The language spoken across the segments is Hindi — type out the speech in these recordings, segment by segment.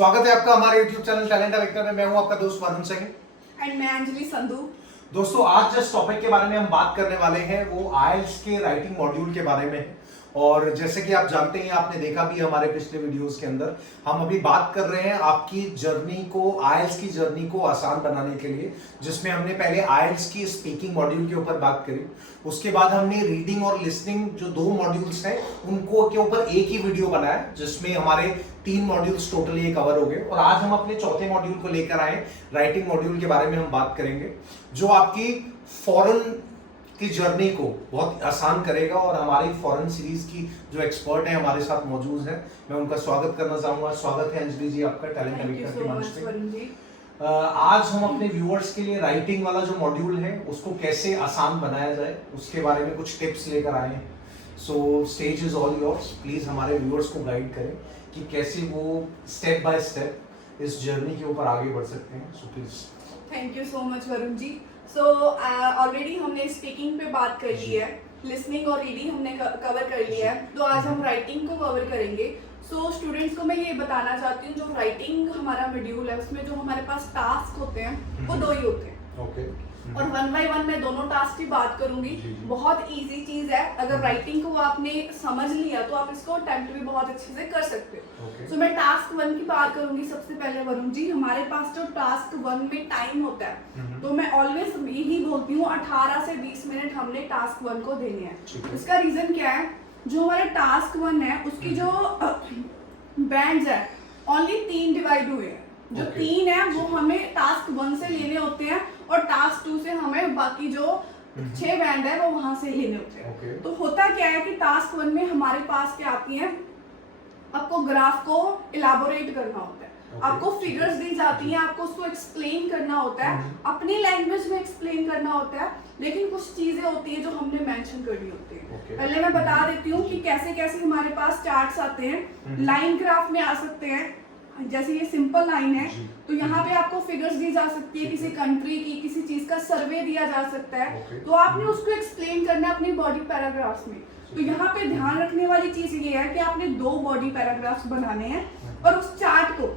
स्वागत है आपका हमारे YouTube चैनल टैलेंट वेक्टर में। मैं हूं आपका दोस्त वरुण सिंह एंड मैं अंजलि संधू। दोस्तों, आज जिस टॉपिक के बारे में हम बात करने वाले हैं वो आईएलटीएस के राइटिंग मॉड्यूल के बारे में है। और जैसे कि आप जानते हैं, आपने देखा भी हमारे पिछले वीडियोस के अंदर, हम अभी बात कर रहे हैं आपकी जर्नी को, आईएलटीएस की जर्नी को आसान बनाने के लिए, जिसमें हमने पहले आईएलटीएस की स्पीकिंग मॉड्यूल के ऊपर बात करी। उसके बाद हमने रीडिंग और लिसनिंग जो 2 मॉड्यूल्स हैं उनको के ऊपर एक ही वीडियो बनाया, जिसमें हमारे 3 मॉड्यूल्स टोटली कवर हो गए। और आज हम अपने चौथे मॉड्यूल को लेकर आए, राइटिंग मॉड्यूल के बारे में हम बात करेंगे, जो आपकी फॉरेन की जर्नी को बहुत आसान करेगा। और हमारी फॉरेन सीरीज की जो एक्सपर्ट हैं हमारे साथ मौजूद हैं, मैं उनका स्वागत करना चाहूंगा। स्वागत है अंजलि जी आपका टैलेंट वेक्टर के मंच पे। आज हम अपने व्यूअर्स के लिए राइटिंग वाला जो मॉड्यूल है उसको कैसे आसान बनाया जाए उसके बारे में कुछ टिप्स लेकर आए हैं। So stage is all yours. Please हमारे व्यूअर्स को गाइड करें कि कैसे वो स्टेप बाय स्टेप इस जर्नी के ऊपर आगे बढ़ सकते हैं। So please. Thank you so much Varun ji. So already हमने स्पीकिंग पे बात कर ली है, लिसनिंग और रीडिंग हमने कवर कर लिया है, तो आज हम राइटिंग को कवर करेंगे। सो स्टूडेंट्स को मैं ये बताना चाहती हूँ, जो राइटिंग हमारा मॉड्यूल है उसमें जो हमारे पास टास्क होते हैं वो 2 ही होते हैं। ओके। और 1 बाय 1 मैं दोनों टास्क की बात करूंगी। बहुत इजी चीज है, अगर राइटिंग को आपने समझ लिया तो आप इसको अटेम्प्ट भी बहुत अच्छे से कर सकते हो। सो मैं टास्क 1 की बात करूंगी सबसे पहले। वरुण जी, हमारे पास जो टास्क 1 में टाइम होता है, तो मैं ऑलवेज यही बोलती हूँ 18 से 20 मिनट हमने टास्क 1 को देने हैं। इसका रीजन क्या है, जो हमारे टास्क 1 है उसकी जो बैंड्स है ओनली 3 डिवाइड हुए हैं। जो 3 है वो हमें टास्क 1 से लेने होते हैं और टास्क 2 से हमें बाकी जो 6 बैंड है वो वहां से लेने होते हैं। तो होता क्या है कि टास्क 1 में हमारे पास क्या आती है, आपको ग्राफ को इलाबोरेट करना होता है, आपको फिगर्स दी जाती हैं, आपको उसको एक्सप्लेन करना होता है, अपनी लैंग्वेज में एक्सप्लेन करना होता है। लेकिन कुछ चीजें होती है जो हमने मेंशन करनी होती है। पहले मैं बता देती हूँ कि कैसे कैसे हमारे पास चार्ट्स आते हैं। लाइन ग्राफ में आ सकते हैं, जैसे ये सिंपल लाइन है तो यहाँ पे आपको फिगर्स दी जा सकती है, किसी कंट्री की, किसी चीज का सर्वे दिया जा सकता है, तो आपने उसको एक्सप्लेन करना है अपनी बॉडी पैराग्राफ्स में। तो यहाँ पे ध्यान रखने वाली चीज ये है कि आपने 2 बॉडी पैराग्राफ्स बनाने हैं, और उस चार्ट को,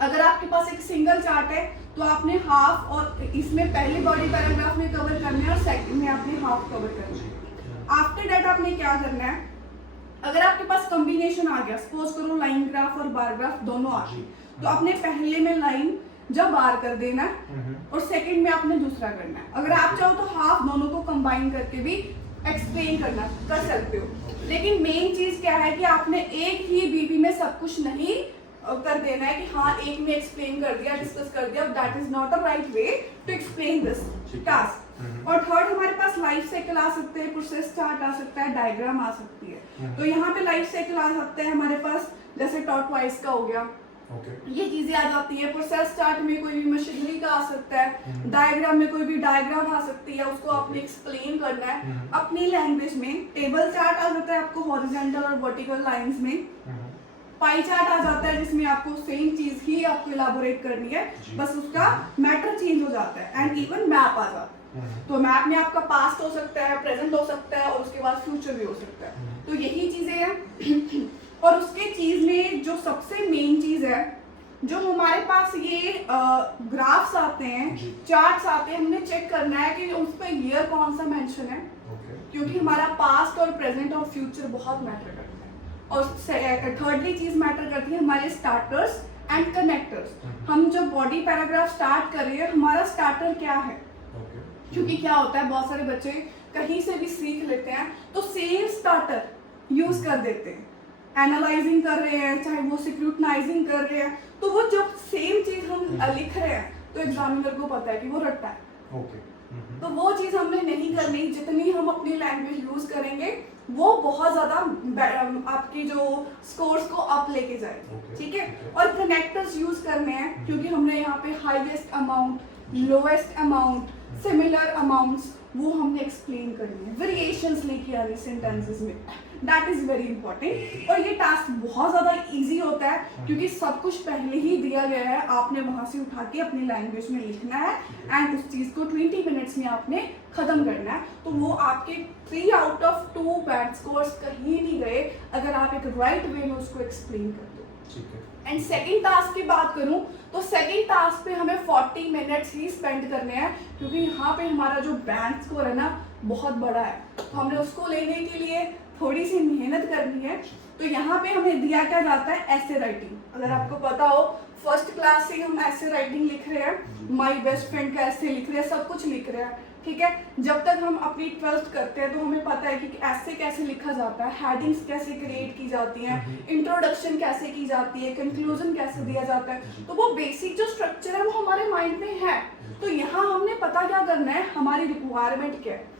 अगर आपके पास एक सिंगल चार्ट है तो आपने हाफ, और इसमें पहले बॉडी पैराग्राफ में कवर करना है और सेकंड में आपने हाफ कवर करना है। आफ्टर दैट आपने क्या करना है, अगर आपके पास कॉम्बिनेशन आ गया, सपोज करो लाइन ग्राफ और बार ग्राफ दोनों आ गए, तो आपने पहले में लाइन जब बार कर देना है और सेकंड में आपने दूसरा करना है। अगर आप चाहो तो हाफ दोनों को कंबाइन करके भी एक्सप्लेन करना कर सकते हो। लेकिन मेन चीज क्या है कि आपने एक ही बीबी में सब कुछ नहीं कर देना है कि हाँ एक में एक्सप्लेन कर दिया, डिस्कस कर दिया। That is not a right way to explain this task. और थर्ड हमारे पास लाइफ साइकिल आ सकते हैं, प्रोसेस चार्ट आ सकता है, डायग्राम आ सकती है। तो यहाँ पे लाइफ साइकिल आ सकते हैं हमारे पास, जैसे टॉर्टवाइज का हो गया, ये चीजें आ जाती है। प्रोसेस चार्ट में कोई भी मशीनरी का आ सकता है, डायग्राम में कोई भी डायग्राम आ सकती है, उसको आपने एक्सप्लेन करना है अपनी लैंग्वेज में। टेबल चार्ट आ जाता है आपको हॉरिजॉन्टल और वर्टिकल लाइंस में। पाई चार्ट आ जाता है जिसमें आपको सेम चीज ही आपको इलाबोरेट करनी है, बस उसका मैटर चेंज हो जाता है। एंड इवन मैप आ जाता है, तो मैप में आपका पास्ट हो सकता है, प्रेजेंट हो सकता है और उसके बाद फ्यूचर भी हो सकता है। तो यही चीजें हैं। और उसके चीज में जो सबसे मेन चीज है, जो हमारे पास ये ग्राफ्स आते हैं, चार्ट्स आते हैं, हमने चेक करना है कि उस पर ईयर कौन सा मेंशन है, क्योंकि हमारा पास्ट और प्रेजेंट और फ्यूचर बहुत मैटर करता है। और थर्डली चीज मैटर करती है हमारे स्टार्टर्स एंड कनेक्टर्स। हम जब बॉडी पैराग्राफ स्टार्ट कर रहे हैं, हमारा स्टार्टर क्या है, क्योंकि क्या होता है बहुत सारे बच्चे कहीं से भी सीख लेते हैं तो सेम स्टार्टर यूज कर देते हैं। एनालाइजिंग कर रहे हैं, चाहे वो स्क्रूटनाइजिंग कर रहे हैं, तो वो जब सेम चीज हम लिख रहे हैं तो एग्जामिनर को पता है कि वो रट्टा है। तो वो चीज हमने नहीं करनी। जितनी हम अपनी लैंग्वेज यूज करेंगे वो बहुत ज्यादा आपकी जो स्कोर्स को अप लेके जाएगी। ठीक है। और कनेक्टर्स यूज करने हैं, क्योंकि हमने यहाँ पे highest amount, lowest amount, similar amounts वो हमने एक्सप्लेन करनी है, वेरिएशंस लेके आनी सेंटेंसेस में। That is very important. और ये टास्क बहुत ज्यादा इजी होता है क्योंकि सब कुछ पहले ही दिया गया है, आपने वहां से उठा के अपनी लैंग्वेज में लिखना है एंड उस चीज को 20 मिनट्स में आपने खत्म करना है। तो वो आपके 3 आउट ऑफ 2 बैड स्कोर्स कहीं नहीं गए अगर आप एक राइट वे में उसको एक्सप्लेन कर दो। ठीक है। एंड सेकंड टास्क की बात करूं तो सेकंड टास्क पे हमें 40 मिनट्स ही स्पेंड करने हैं, क्योंकि यहाँ पे हमारा जो बैंड स्कोर है ना बहुत बड़ा है, तो हमने उसको लेने के लिए थोड़ी सी मेहनत करनी है। तो यहाँ पे हमें दिया क्या जाता है, ऐसे राइटिंग। अगर आपको पता हो फर्स्ट क्लास से हम ऐसे राइटिंग लिख रहे हैं, माई बेस्ट फ्रेंड का ऐसे लिख रहे हैं, सब कुछ लिख रहे हैं, ठीक है। जब तक हम अपनी 12th करते हैं तो हमें पता है कि ऐसे कैसे लिखा जाता है, हेडिंग्स कैसे क्रिएट की जाती हैं, इंट्रोडक्शन कैसे की जाती है, कंक्लूजन कैसे दिया जाता है, तो वो बेसिक जो स्ट्रक्चर है वो हमारे माइंड में है। तो यहाँ हमने पता क्या करना है, हमारी रिक्वायरमेंट क्या है।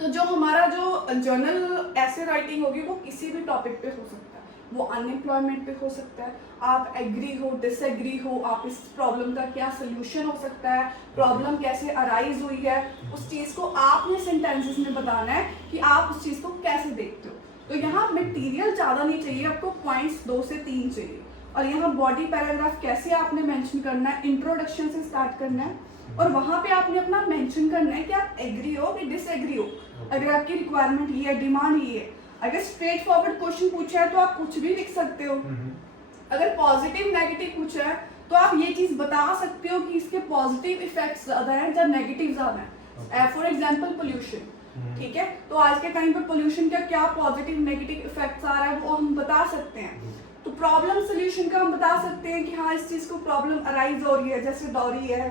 तो जो हमारा जो जर्नल ऐसे राइटिंग होगी वो किसी भी टॉपिक पे हो सकता है, वो अनएम्प्लॉयमेंट पे हो सकता है, आप एग्री हो डिसएग्री हो, आप इस प्रॉब्लम का क्या सोल्यूशन हो सकता है, प्रॉब्लम कैसे अराइज हुई है, उस चीज़ को आपने सेंटेंसेस में बताना है कि आप उस चीज़ को कैसे देखते हो। तो यहाँ मटेरियल ज़्यादा नहीं चाहिए आपको, पॉइंट्स 2 से 3 चाहिए। और यहाँ बॉडी पैराग्राफ कैसे आपने मेंशन करना है, इंट्रोडक्शन से स्टार्ट करना है, और वहाँ पे आपने अपना मेंशन करना है कि आप एग्री हो कि डिसएग्री हो। अगर आपकी रिक्वायरमेंट ये है, डिमांड ये है, अगर स्ट्रेट फॉरवर्ड क्वेश्चन पूछा है तो आप कुछ भी लिख सकते हो। अगर पॉजिटिव नेगेटिव पूछा है तो आप ये चीज बता सकते हो कि इसके पॉजिटिव इफेक्ट्स ज्यादा हैं या नेगेटिव ज्यादा हैं। फॉर एग्जांपल पोल्यूशन, ठीक है, तो आज के टाइम पे पोल्यूशन का क्या पॉजिटिव नेगेटिव इफेक्ट्स आ रहा है वो हम बता सकते हैं। तो प्रॉब्लम सोल्यूशन का हम बता सकते हैं कि हाँ इस चीज को प्रॉब्लम अराइज हो रही है, जैसे डॉरी है,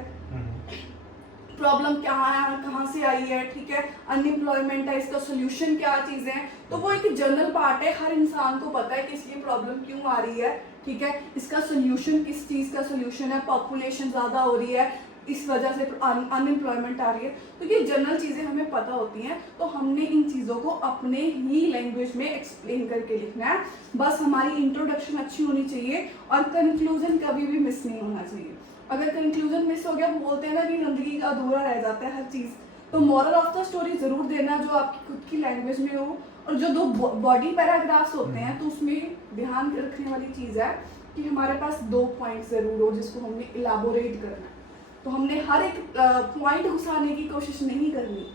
प्रॉब्लम क्या है, कहाँ से आई है, ठीक है, अनएम्प्लॉयमेंट है, इसका सोल्यूशन क्या चीज़ें हैं। तो वो एक जनरल पार्ट है, हर इंसान को पता है कि इसकी प्रॉब्लम क्यों आ रही है, ठीक है, इसका सोल्यूशन किस चीज़ का सोल्यूशन है, पॉपुलेशन ज़्यादा हो रही है इस वजह से अनएम्प्लॉयमेंट आ रही है। तो ये जनरल चीज़ें हमें पता होती हैं, तो हमने इन चीज़ों को अपने ही लैंग्वेज में एक्सप्लेन करके लिखना है। बस हमारी इंट्रोडक्शन अच्छी होनी चाहिए और कंक्लूजन कभी भी मिस नहीं होना चाहिए। अगर कंक्लूजन मिस हो गया, बोलते हैं ना कि जिंदगी का अधूरा रह जाता है हर चीज़, तो मॉरल ऑफ द स्टोरी जरूर देना जो आपकी खुद की लैंग्वेज में हो। और जो 2 बॉडी पैराग्राफ्स होते हैं तो उसमें ध्यान रखने वाली चीज़ है कि हमारे पास 2 पॉइंट जरूर हो जिसको हमने इलाबोरेट करना है। तो हमने हर एक पॉइंट घुसाने की कोशिश नहीं करनी।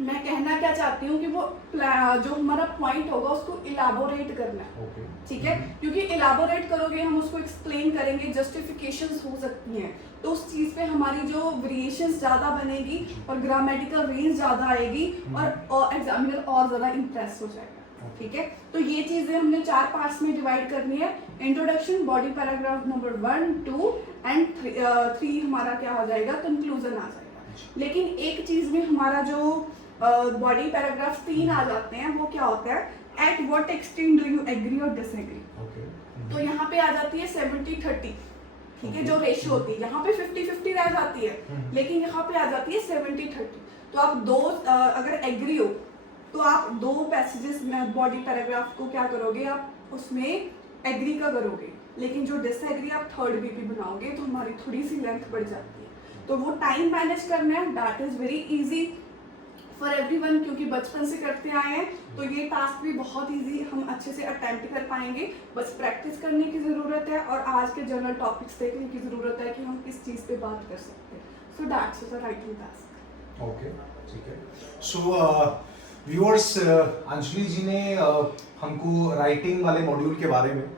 मैं कहना क्या चाहती हूँ कि वो जो हमारा पॉइंट होगा उसको इलाबोरेट करना है, ठीक है, क्योंकि इलाबोरेट करोगे हम उसको एक्सप्लेन करेंगे, जस्टिफिकेशंस हो सकती हैं, तो उस चीज़ पे हमारी जो वेरिएशंस ज़्यादा बनेगी और ग्रामेटिकल रेंज ज़्यादा आएगी और एग्जामिनर और ज़्यादा इंप्रेस हो जाएगा, ठीक है। तो ये चीज़ें हमने 4 पार्ट्स में डिवाइड करनी है। Introduction, body paragraph number 1, 2 and 3 हमारा क्या हो जाएगा, कंक्लूजन आ जाएगा। लेकिन एक चीज़ में हमारा जो बॉडी पैराग्राफ 3 आ जाते हैं, वो क्या होता है, at what extent do you agree और डिसएग्री। तो यहाँ पे आ जाती है 70-30, ठीक है, जो रेशियो होती है, यहाँ पे 50-50 रह जाती है, लेकिन यहाँ पे आ जाती है 70-30। तो आप अगर एग्री हो तो आप 2 पैसेजेस में बॉडी पैराग्राफ को क्या करोगे, आप उसमें एग्री का करोगे, लेकिन जो डिसएग्री आप 3rd बीपी बनाओगे तो हमारी थोड़ी सी लेंथ बढ़ जाती है। तो वो टाइम मैनेज करना है, that is very easy for everyone, क्योंकि बचपन से करते आए हैं, तो ये टास्क भी बहुत इजी, हम अच्छे से अटेम्प्ट कर पाएंगे। बस प्रैक्टिस करने की ज़रूरत है और आज के जनरल टॉपिक्स देखने की ज़रूरत है कि हम किस चीज़ पे बात कर सकते हैं। So that's the writing task. Okay, ठीक है। सो व्यूअर्स, अंजलि जी ने हमको राइटिंग वाले मॉड्यूल के बारे में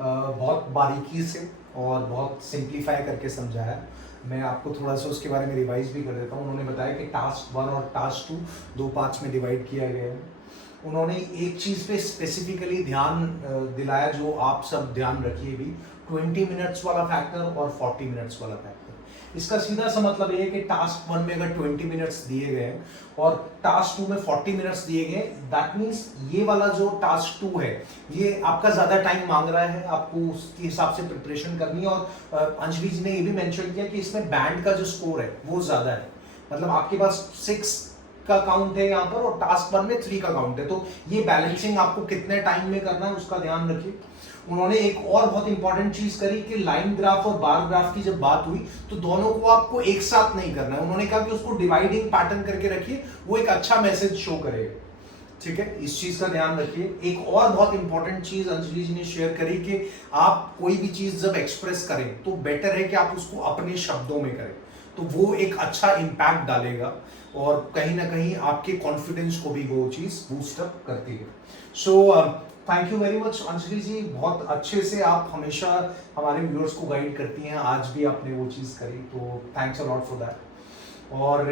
बहुत बारीकी से और बहुत सिंप्लीफाई करके समझाया। मैं आपको थोड़ा सा उसके बारे में रिवाइज भी कर देता हूँ। उन्होंने बताया कि टास्क 1 और टास्क 2 2 पार्ट्स में डिवाइड किया गया है। उन्होंने एक चीज़ पे स्पेसिफिकली ध्यान दिलाया जो आप सब ध्यान रखिए भी, 20 मिनट्स वाला फैक्टर और 40 मिनट्स वाला फैक्टर। इसका सीधा सा मतलब ये है कि टास्क 1 में अगर 20 मिनट्स दिए गए हैं और टास्क 2 में 40 मिनट्स दिए गए, दैट मीन्स ये वाला जो टास्क 2 है ये आपका ज़्यादा टाइम मांग रहा है, आपको उसके हिसाब से प्रिपरेशन करनी है। और अंजलि जी ने ये भी मेंशन किया कि इसमें बैंड का जो स्कोर है वो ज़्यादा है, मतलब आपके पास 6 का काउंट है यहाँ पर और टास्क 1 में 3 का काउंट है। तो ये बैलेंसिंग आपको कितने टाइम में करना है उसका ध्यान रखिए। उन्होंने एक और बहुत इंपॉर्टेंट चीज करी कि लाइन ग्राफ और बार ग्राफ की जब बात हुई तो दोनों को आपको एक साथ नहीं करना है। उन्होंने कहा कि उसको डिवाइडिंग पैटर्न करके रखिए, वो एक अच्छा मैसेज शो करेगा, ठीक है, इस चीज का ध्यान रखिए। एक और बहुत इंपॉर्टेंट चीज अंजलि जी ने शेयर करी कि आप कोई भी चीज जब एक्सप्रेस करें तो बेटर है कि आप उसको अपने शब्दों में करें, तो वो एक अच्छा इम्पैक्ट डालेगा और कहीं ना कहीं आपके कॉन्फिडेंस को भी वो चीज बूस्ट अप करती है। So thank you very much Anjali ji, बहुत अच्छे से आप हमेशा हमारे व्यूअर्स को गाइड करती हैं, आज भी आपने वो चीज़ करी, तो thanks a lot for that. और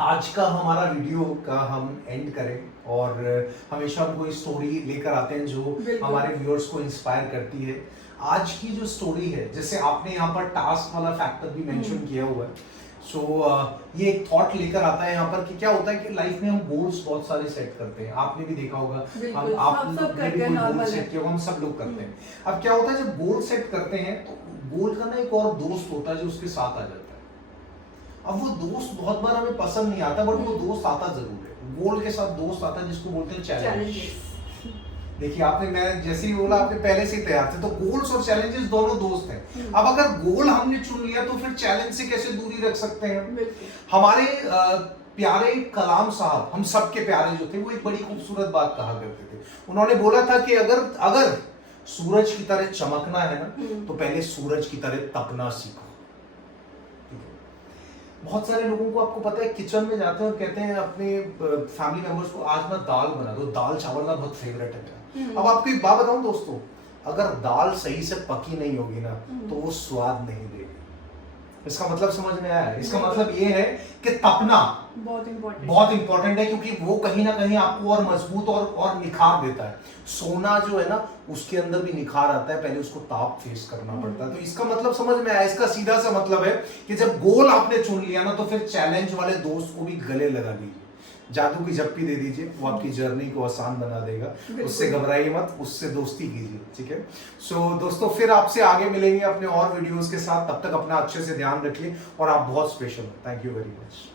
आज का हमारा वीडियो का हम एंड करें और हमेशा हम कोई स्टोरी लेकर आते हैं जो हमारे व्यूअर्स को इंस्पायर करती है। आज की जो स्टोरी है, जैसे आपने यहाँ पर टास्क वाला फैक्टर भी मेंशन किया हुआ है, सो ये एक थॉट लेकर आता है यहाँ पर कि क्या होता है कि लाइफ में हम गोल्स बहुत सारे सेट करते हैं, आपने भी देखा होगा, हम आप सब करते हैं, नॉर्मल सेट किया होगा, हम सब लोग करते हैं। अब क्या होता है जब गोल सेट करते हैं तो गोल का ना एक और दोस्त होता है जो उसके साथ आ जाता है। अब वो दोस्त बहुत बार हमें पसंद नहीं आता, बट वो दोस्त आता जरूर है। गोल के साथ दोस्त आता है जिसको बोलते हैं चैलेंज। देखिए आपने, मैं जैसे ही बोला आपने पहले से ही तैयार थे, तो गोल्स और चैलेंजेस दोनों दोस्त हैं। अब अगर गोल हमने चुन लिया तो फिर चैलेंज से कैसे दूरी रख सकते हैं? हमारे प्यारे कलाम साहब, हम सबके प्यारे जो थे, वो एक बड़ी खूबसूरत बात कहा करते थे। उन्होंने बोला था कि अगर सूरज की तरह चमकना है ना, तो पहले सूरज की तरह तपना सीखो। बहुत सारे लोगों को, आपको पता है, किचन में जाते हैं और कहते हैं अपने फैमिली मेंबर्स को, आज ना दाल बना दो, दाल चावल ना बहुत फेवरेट है मेरा। अब आपको एक बात बताऊं दोस्तों, अगर दाल सही से पकी नहीं होगी ना तो वो स्वाद नहीं देगी। इसका मतलब समझ में आया? इसका मतलब ये है कि तपना बहुत इंपॉर्टेंट है, क्योंकि वो कहीं ना कहीं आपको और मजबूत और निखार देता है। सोना जो है ना, उसके अंदर भी निखार आता है, पहले उसको ताप फेस करना पड़ता है। तो इसका मतलब समझ में आया? इसका सीधा सा मतलब है कि जब गोल आपने चुन लिया ना, तो फिर चैलेंज वाले दोस्त को भी गले लगा दीजिए, जादू की झप्पी दे दीजिए, वो आपकी जर्नी को आसान बना देगा। उससे घबराइए मत, उससे दोस्ती कीजिए, ठीक है? सो दोस्तों, फिर आपसे आगे मिलेंगे अपने और वीडियोस के साथ। तब तक अपना अच्छे से ध्यान रखिए और आप बहुत स्पेशल हो। Thank you very much.